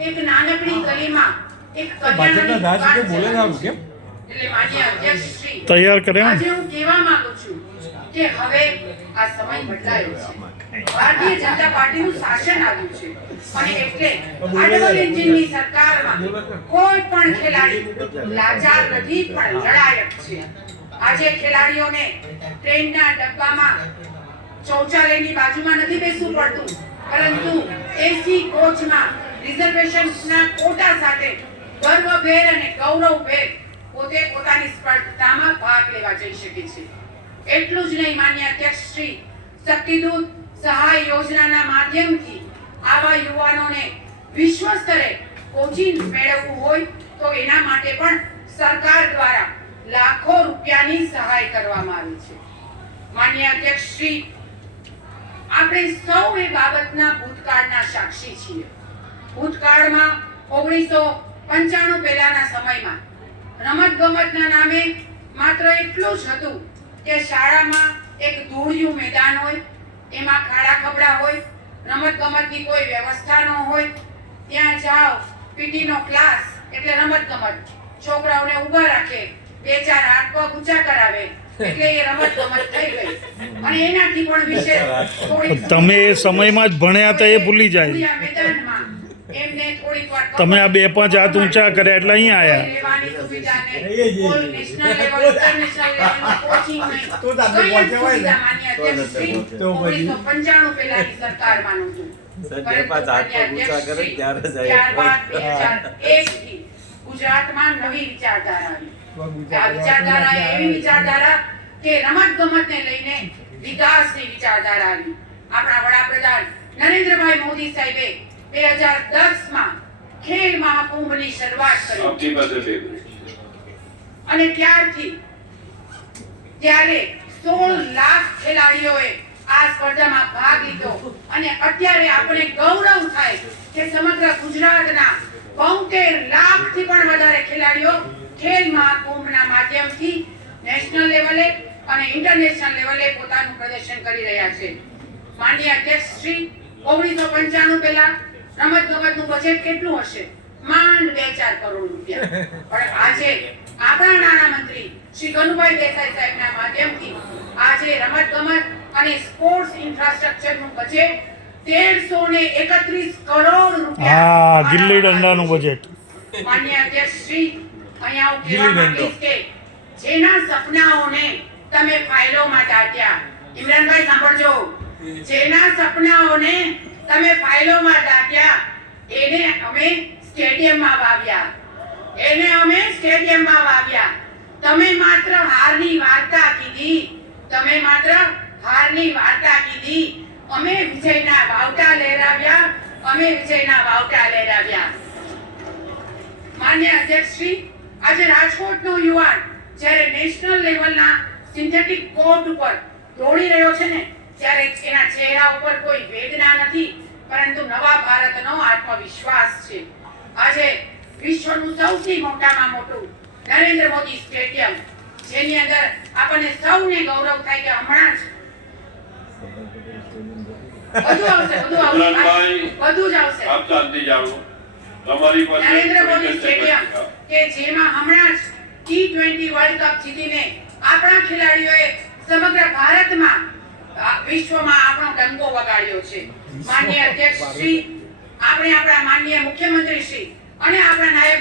એક નાનકડી ગલીમાં એક ભાજપના ધારાસભ્ય બોલે ના કેમ એટલે માન્ય અધ્યક્ષ શ્રી તૈયાર કર્યા આજે હું કહેવા માંગુ છું કે હવે આ સમય બદલાયો છે। ભારતીય જનતા પાર્ટીનું શાસન આવ્યું છે અને એટલે આ ડબલ એન્જિનની સરકારમાં કોઈ પણ ખેલાડી લાચાર નથી પણ લડાયક છે। આજે ખેલાડીઓને ટ્રેનના ડબ્બામાં શૌચાલયની બાજુમાં નથી બેસવું પડતું, પરંતુ એસી કોચમાં રિઝર્વેશનના કોટા સાથે ગર્વભેર અને ગૌરવભેર પોતે પોતાની સ્પર્ધામાં ભાગ લેવા જઈ શકે છે। એટલું જ નહીં, માન્ય અધ્યક્ષ શ્રી, શક્તિદૂત સહાય યોજનાના માધ્યમથી આવા યુવાનોને વિશ્વ સ્તરે કોચિંગ મેળવવું હોય તો એના માટે પણ સરકાર દ્વારા લાખો રૂપિયાની સહાય કરવામાં આવી છે। માન્ય અધ્યક્ષ શ્રી, આપણે સૌ એ બાબતના ભૂતકાળના સાક્ષી છીએ। ભૂતકાળમાં 1995 પહેલાના સમયમાં રમતગમતના નામે માત્ર એટલું જ હતું કે શાળામાં એક ધૂળિયું મેદાન હોય, એમાં ખાડા ખબડા હોય, રમતગમતની કોઈ વ્યવસ્થા ન હોય, ત્યાં જાઓ પીટીનો ક્લાસ એટલે રમતગમત, છોકરાઓને ઊભા રાખે, બે ચાર હાથ પગ ઊંચા કરાવે એટલે એ રમતગમત થઈ ગઈ। અને એનાથી પણ વિશેષ તમે એ સમયમાં જ ભણ્યા હતા એ ભૂલી જાય। મેદાનમાં એમને થોડીક વાર તમે આ 2-5 હાથ ઊંચા કર્યા એટલે અહીંયા આયા। લેવાની સુવિધા ને કોઈ national level international level coaching નહીં, તો આપણે પહોંચવાય ને। માન્ય અધ્યક્ષ શ્રી, 1995 પહેલાની સરકારમાં નહોતું। ત્યારબાદ 2001 થી ગુજરાતમાં નવી વિચારધારા આવી। આ વિચારધારા એવી વિચારધારા કે રમતગમતને લઈને વિકાસની વિચારધારા આવી। આપણા વડાપ્રધાન નરેન્દ્રભાઈ મોદી સાહેબે 2010 માં ખેલ મહાકુંભની શરૂઆત કરી અને ત્યારે 16 લાખ ખેલાડીઓએ આ સ્પર્ધામાં ભાગ લીધો અને અત્યારે આપણે ગૌરવ થાય કે સમગ્ર ગુજરાતના 72 લાખથી પણ વધારે ખેલાડીઓ ખેલ મહાકુંભના માધ્યમથી નેશનલ લેવલે અને ઇન્ટરનેશનલ લેવલે પોતાનું પ્રદર્શન કરી રહ્યા છે। માનનીય અધ્યક્ષ શ્રી, 1995 પહેલા રમતગમતનું બજેટ કેટલું હશે? માંડ 2-4 કરોડ રૂપિયા। પણ આજે આપણા નાણામંત્રી શ્રી કનુભાઈ દેસાઈ સાહેબના માધ્યમથી આજે રમતગમત અને સ્પોર્ટ્સ ઇન્ફ્રાસ્ટ્રક્ચરનું બજેટ 1331 કરોડ રૂપિયા। હા, ગિલ્લી દંડાનું બજેટ। માનનીય અધ્યક્ષ શ્રી, અહીંયા હું કહેવા માંગીશ કે જેના સપનાઓને તમે ફાઇલોમાં દાટ્યા, ઇમરાનભાઈ સાંભળજો, જેના સપનાઓને તમે ફાઇલોમાં દાટ્યા એને અમે સ્ટેડિયમમાં વાવ્યા। તમે માત્ર હારની વાર્તા કીધી, અમે વિજયના વાવટા લહેરાવ્યા। માન્ય અધ્યક્ષ શ્રી, આજે રાજકોટનો યુવાન જ્યારે નેશનલ લેવલના સિન્થેટિક કોર્ટ ઉપર દોડી રહ્યો છે ને, ત્યારે એના ચહેરા ઉપર કોઈ વેદના નથી, પરંતુ નવા ભારતનો આત્મવિશ્વાસ છે। આજે વિશ્વનું સૌથી મોટામાં મોટું નરેન્દ્ર મોદી સ્ટેડિયમ, જેની અંદર આપણને સૌને ગૌરવ થાય કે હમણાં જ નરેન્દ્ર મોદી સ્ટેડિયમ કે જેમાં હમણાં જ T20 વર્લ્ડ કપ જીતીને આપણા ખેલાડીઓએ સમગ્ર ભારતમાં વિશ્વમાં આપણો ડંકો વગાડ્યો છે। માનનીય અધ્યક્ષ શ્રી, આપણે આપણા માનનીય મુખ્યમંત્રી શ્રી અને આપણા નાયબ